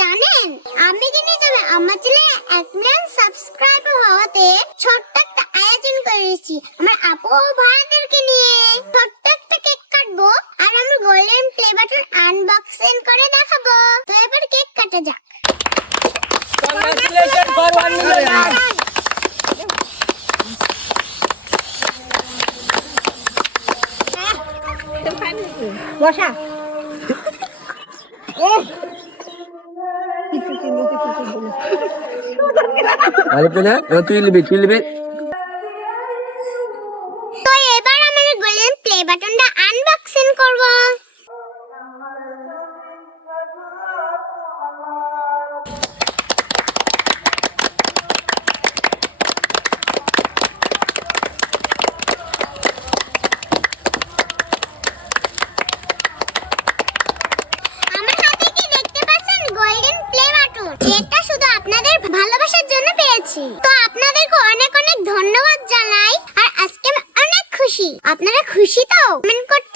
জানেন? আমি কিনে যাবে আমার ছেলে এক মিলিয়ন সাবস্ক্রাইব হওয়াতে ছোট্ট একটা আয়োজন করেছি। আমার আপু ও ভাইদেরকে নিয়ে। ছোট্ট একটা কেক কাটবো আর আমরা গোল্ডেন প্লে বাটন আনবক্সিং করে দেখাবো। তো এবার কেক কাটা যাক। কংগ্রাচুলেশন ফর 1 মিলিয়ন বসা। তুই নিবি তুই নিবি। তো এবার আমি গোল্ডেন প্লে বাটনটা আনবক্সিং করব। এটা শুধু আপনাদের ভালোবাসার জন্য পেয়েছি। তো আপনাদেরকে অনেক অনেক ধন্যবাদ জানাই, আর আজকে আমি অনেক খুশি। আপনারা খুশি তো? কমেন্ট করতে